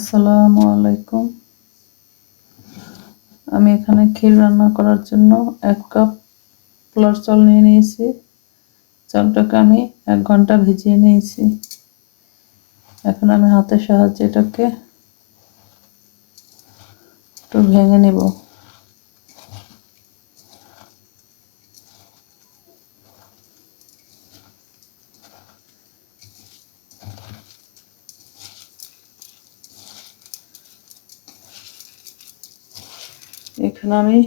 আসসালামু আলাইকুম। আমি এখানে ক্ষীর রান্না করার জন্য 1 কাপ পোলার চাল নিয়ে নিয়েছি। চালটাকে আমি 1 ঘন্টা ভিজিয়ে নিয়েছি। এখন আমি হাতের সাহায্যে এটাকে একটু ভেঙে নেব। এখানে আমি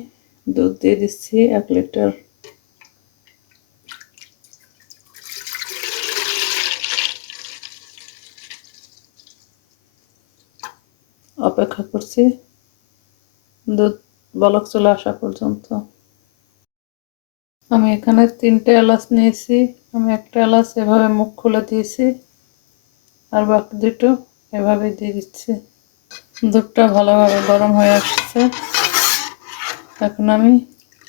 দুধ দিয়ে দিচ্ছি 1 লিটার। অপেক্ষা করছি দুধ বলক চলে আসা পর্যন্ত। আমি এখানে 3টে এলাচ নিয়েছি। আমি একটা এলাচ এভাবে মুখ খুলে দিয়েছি, আর বাকি দুটো এভাবে দিয়ে দিচ্ছি। দুধটা ভালোভাবে গরম হয়ে আসছে। এখন আমি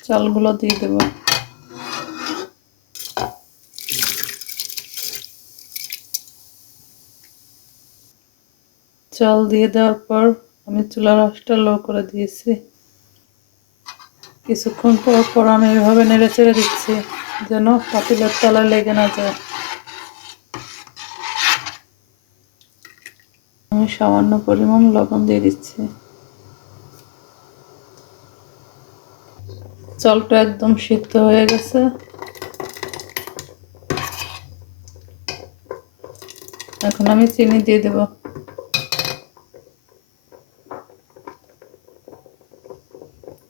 চালগুলো দিয়ে দেব। চাল দিয়ে দেওয়ার পর আমি চুলার আঁচটা লো করে দিয়েছি। কিছুক্ষণ পর পর আমি এভাবে নেড়ে চেড়ে দিচ্ছি যেন পাতিলের তলায় লেগে না যায়। আমি সামান্য পরিমাণ লবণ দিয়ে দিচ্ছি। চালটা একদম সিদ্ধ হয়ে গেছে। এখন আমি চিনি দিয়ে দেব।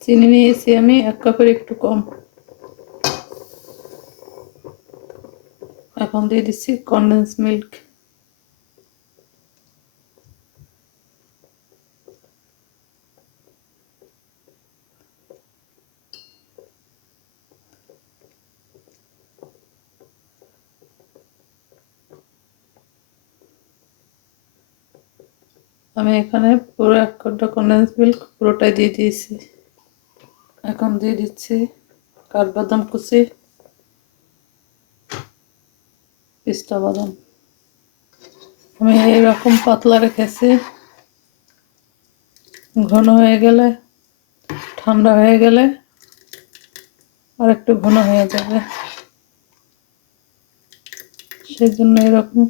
চিনি নিয়েছি আমি 1 কাপের একটু কম। এখন দিয়ে দিচ্ছি কনডেন্স মিল্ক। আমি এখানে পুরো 1 কোটা কনডেন্স মিল্ক পুরোটাই দিয়ে দিয়েছি। এখন দিয়ে দিচ্ছি কাঠবাদাম কুচি, পিস্তা বাদাম। আমি এইরকম পাতলা রেখেছি। ঘন হয়ে গেলে, ঠান্ডা হয়ে গেলে আর একটু ঘন হয়ে যাবে, সেই জন্য এরকম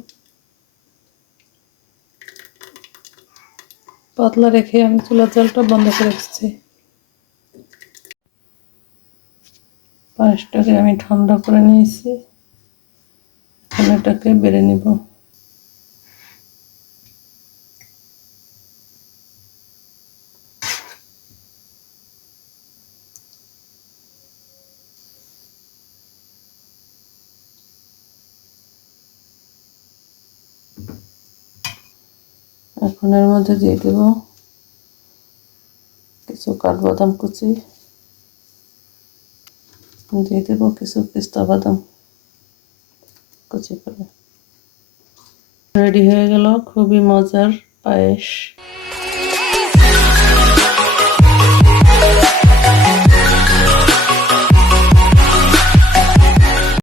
পাতলা রেখে আমি চুলার জালটা বন্ধ করে দিচ্ছি। পায়েসটাকে আমি ঠান্ডা করে নিয়েছি। এখন এটাকে বেড়ে নিব। এখন এর মধ্যে দিয়ে দেব কিছু কাঠবাদাম কুচি, দিয়ে দেব কিছু পিস্তা বাদাম কুচি করে। রেডি হয়ে গেল খুবই মজার পায়েস।